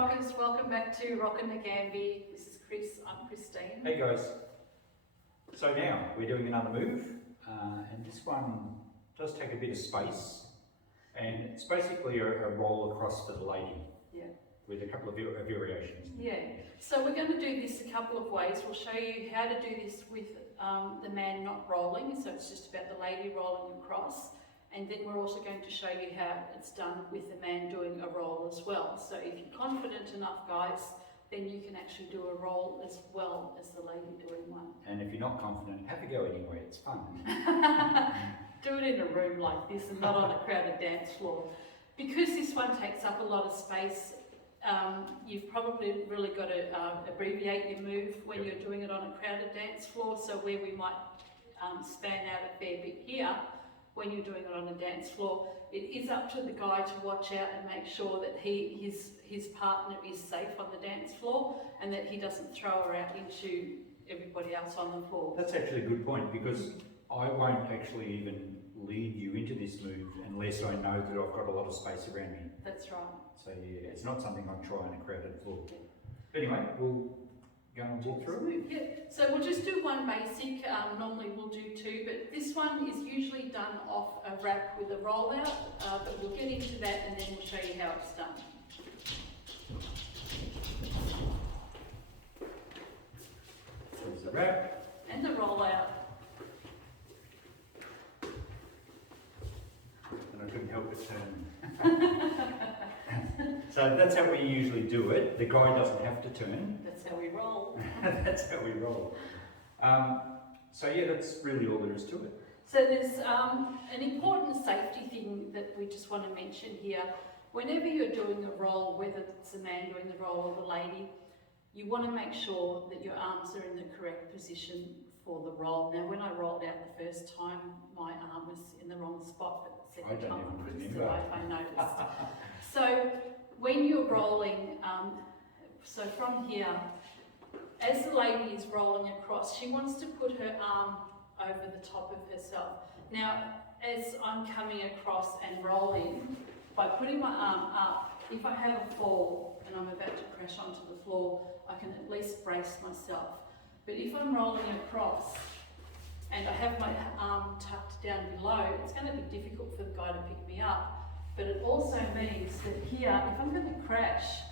Rockers, welcome back to Rockin' the Gambie. This is Chris, I'm Christine. Hey guys, so now we're doing another move and this one does take a bit of space and it's basically a roll across for the lady. Yeah. With a couple of variations. Yeah, so we're going to do this a couple of ways. We'll show you how to do this with the man not rolling, so it's just about the lady rolling across. And then we're also going to show you how it's done with the man doing a roll as well. So if you're confident enough, guys, then you can actually do a roll as well as the lady doing one. And if you're not confident, have a go anyway, it's fun. Do it in a room like this and not on a crowded dance floor. Because this one takes up a lot of space, you've probably really got to abbreviate your move when you're doing it on a crowded dance floor. So where we might span out a fair bit here, when you're doing it on a dance floor, it is up to the guy to watch out and make sure that his partner is safe on the dance floor and that he doesn't throw her out into everybody else on the floor. That's actually a good point because I won't actually even lead you into this move unless I know that I've got a lot of space around me. That's right. So yeah, it's not something I'd try on a crowded floor. But anyway, we'll go and walk through. Yeah, so we'll just do one basic, normally we'll do two, but this one is usually done off a wrap with a rollout, but we'll get into that and then we'll show you how it's done. So there's the wrap. And the rollout. And I couldn't help but turn. So that's how we usually do it. The guy doesn't have to turn. That's how we roll. That's how we roll. So yeah, that's really all there is to it. So there's an important safety thing that we just want to mention here. Whenever you're doing a roll, whether it's a man doing the roll or the lady, you want to make sure that your arms are in the correct position for the roll. Now, when I rolled out the first time, my arm was in the wrong spot, but the second time I noticed. So when you're rolling, so from here, as the lady is rolling across, she wants to put her arm over the top of herself. Now, as I'm coming across and rolling, by putting my arm up, if I have a fall and I'm about to crash onto the floor, I can at least brace myself. But if I'm rolling across and I have my arm tucked down below, it's going to be difficult for the guy to pick me up. But it also means that here, if I'm going to crash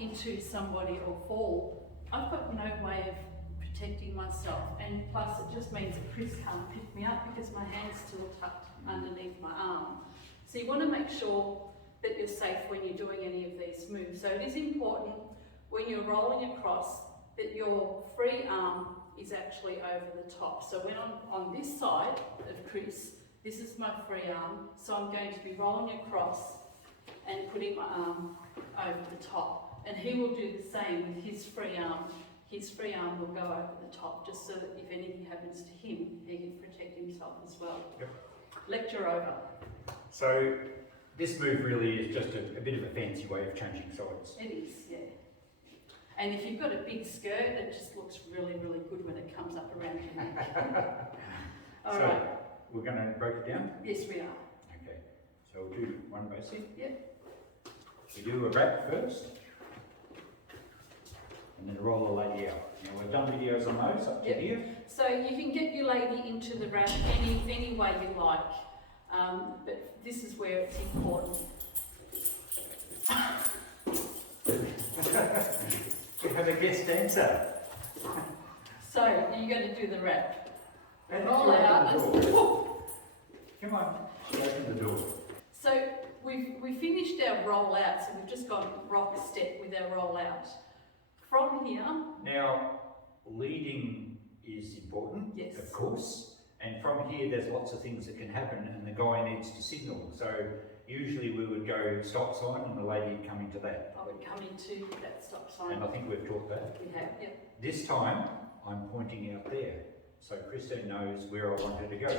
into somebody or fall, I've got no way of protecting myself. And plus it just means that Chris can't pick me up because my hand's still tucked underneath my arm. So you want to make sure that you're safe when you're doing any of these moves. So it is important when you're rolling across that your free arm is actually over the top. So when I'm on this side of Chris, this is my free arm, so I'm going to be rolling across and putting my arm over the top. And he will do the same with his free arm. His free arm will go over the top, just so that if anything happens to him, he can protect himself as well. Yep. Lecture over. So this move really is just a bit of a fancy way of changing sides. It is, yeah. And if you've got a big skirt, it just looks really, really good when it comes up around your neck. All right. We're going to break it down? Yes, we are. Okay, so we'll do one basic. Yep. We do a wrap first, and then roll the lady out. Now we've done videos on those up to here. So you can get your lady into the wrap any way you like, but this is where it's important. We have a guest dancer. So you're going to do the wrap. And Roll out. Come on, open the door. So we finished our roll out, so we've just gone rock step with our roll out. From here. Now, leading is important, Yes. of course, and from here there's lots of things that can happen and the guy needs to signal. So usually we would go stop sign and the lady would come into that. I would come into that stop sign. And I think we've taught that. We have, yeah. This time I'm pointing out there. So Christine knows where I want her to go.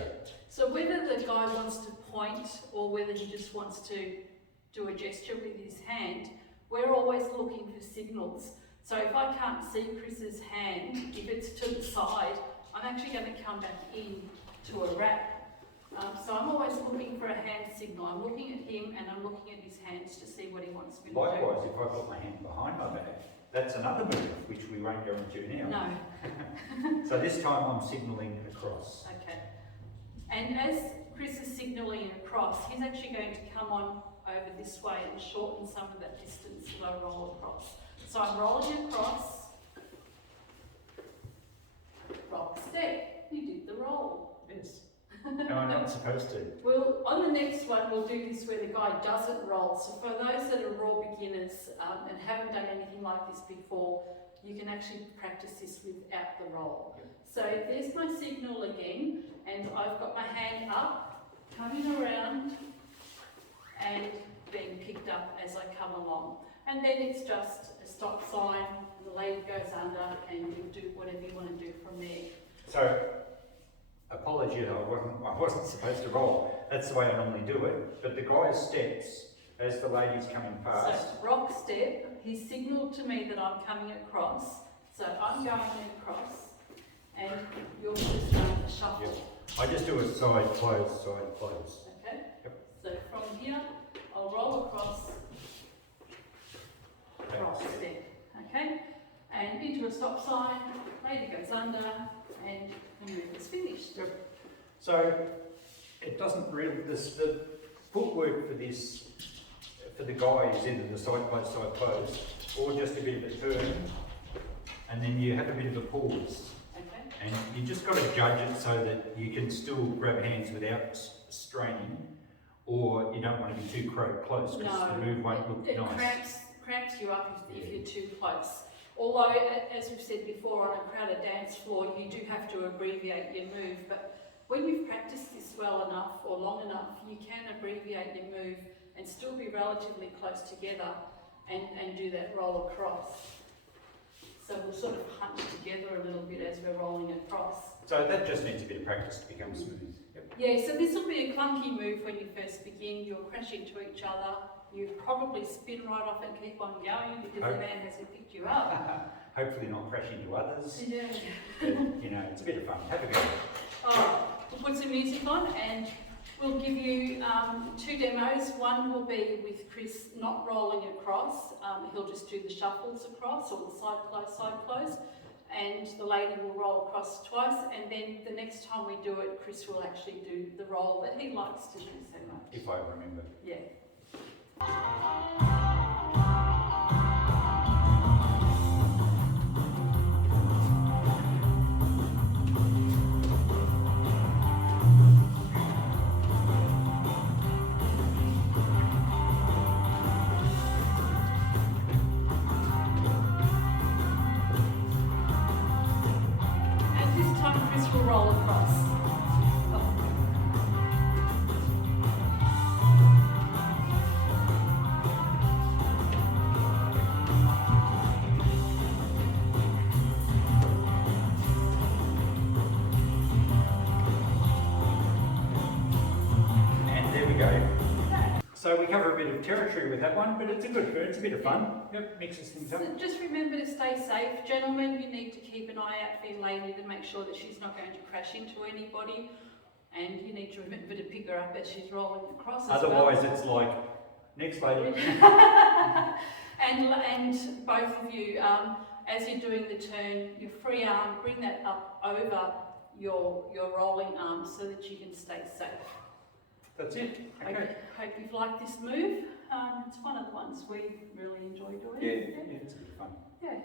So whether the guy wants to point or whether he just wants to do a gesture with his hand, we're always looking for signals. So if I can't see Chris's hand, if it's to the side, I'm actually going to come back in to a wrap. So I'm always looking for a hand signal. I'm looking at him and I'm looking at his hands to see what he wants me to do. Likewise, if I put my hand behind my back, that's another move, which we won't go into now. No. So this time I'm signalling across. Okay. And as Chris is signalling across, he's actually going to come on over this way and shorten some of that distance that I roll across. So I'm rolling across, rock, step. You did the roll. Yes. No, I'm not supposed to. Well, on the next one, we'll do this where the guy doesn't roll. So for those that are raw beginners and haven't done anything like this before, you can actually practice this without the roll. Yep. So there's my signal again, and I've got my hand up, coming around, and being picked up as I come along. And then it's just a stop sign, the lady goes under, and you do whatever you want to do from there. So, apology that I wasn't supposed to roll. That's the way I normally do it. But the guy steps as the lady's coming past. So rock step, he signalled to me that I'm coming across, so I'm going across, and you're just going to shuffle. Yep. I just do a side close, side close. Okay? Yep. So from here, I'll roll across, rock step. Okay? And into a stop sign, lady goes under, and the move is finished. Yep. So it doesn't really, the footwork for this, for the guy is either the side close, or just a bit of a turn, and then you have a bit of a pause. Okay? And you just got to judge it so that you can still grab hands without straining, or you don't want to be too close because No, the move won't look it nice. cramps you up if you're too close. Although, as we've said before, on a crowded dance floor, you do have to abbreviate your move, but when you've practiced this well enough or long enough, you can abbreviate your move and still be relatively close together and do that roll across. So we'll sort of hunch together a little bit as we're rolling across. So that just needs a bit of practice to become smooth. Yep. Yeah, so this will be a clunky move when you first begin. You'll crash into each other. You probably spin right off and keep on going because the man hasn't picked you up. Hopefully not crash into others. Yeah. But, you know, it's a bit of fun. Have a go. Alright, we'll put some music on and we'll give you 2 demos. One will be with Chris not rolling across. He'll just do the shuffles across or the side close. And the lady will roll across twice, and then the next time we do it, Chris will actually do the roll that he likes to do so much. If I remember. Yeah. And this time Chris will roll across. Oh. And there we go. So we cover a bit of territory with that one, but it's a good bird, it's a bit of fun. Yep, mixes things up. So just remember to stay safe. Gentlemen, you need to keep an eye out for your lady to make sure that she's not going to crash into anybody. And you need to remember to pick her up as she's rolling across as Otherwise well. it's like, next lady. and both of you, as you're doing the turn, your free arm, bring that up over your rolling arm so that you can stay safe. That's it. I hope you've liked this move. It's one of the ones we really enjoy doing. Yeah, it's a bit of fun. Yeah.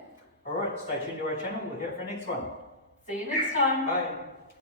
Alright, stay tuned to our channel, look out for our next one. See you next time. Bye.